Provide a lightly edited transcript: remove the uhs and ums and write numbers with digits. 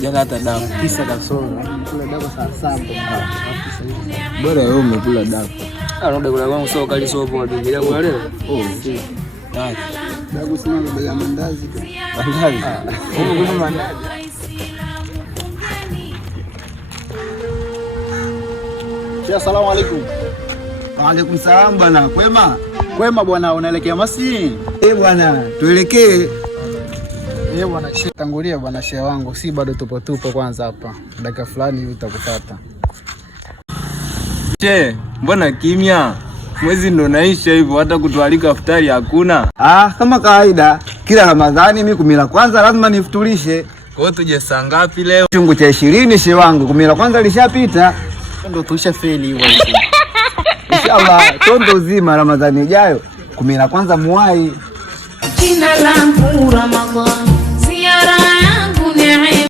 Jana hata dafu 9 kasoro. Kula dafu saa 7. Bora wewe umekula dafu. Anaenda kula kwangu sio kali sio poa bila kula leo. Si. Dafu sina baba ya mandazi. Mandazi. Wewe mandazi. Assalamu alaikum. Wa alaikum salam bwana. Kwema? Kwema bwana, unaelekea Masini? Bwana, tuelekee. Bwana, tangulia bwana shehe wangu, si bado tupo kwanza hapa. Dakika fulani hivi utakupata. Che, mbona kimya? Mwezi ndo naisha hivyo, hata kutualika iftari hakuna. Kama kawaida, kila Ramadhani mimi 10 la kwanza lazima nifuturishe. Kwa hiyo tuje saa ngapi leo? Chungu cha 20 shehe wangu, 10 la kwanza lishapita. Ndio tushafeli hivyo. Inshallah, tondo uzima Ramadhani ijayo 10 la kwanza muwai. Jina langu Ramadhani, ziara yangu ni